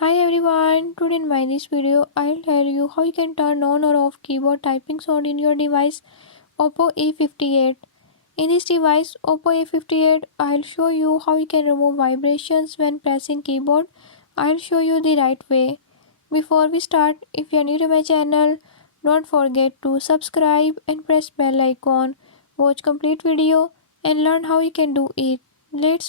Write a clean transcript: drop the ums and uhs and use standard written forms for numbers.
Hi everyone, today in this video I'll tell you how you can turn on or off keyboard typing sound in your device Oppo A58. In this device Oppo A58 I'll show you how you can remove vibrations when pressing keyboard. I'll show you the right way. Before we start, if you're new to my channel, don't forget to subscribe and press bell icon. Watch complete video and learn how you can do it. Let's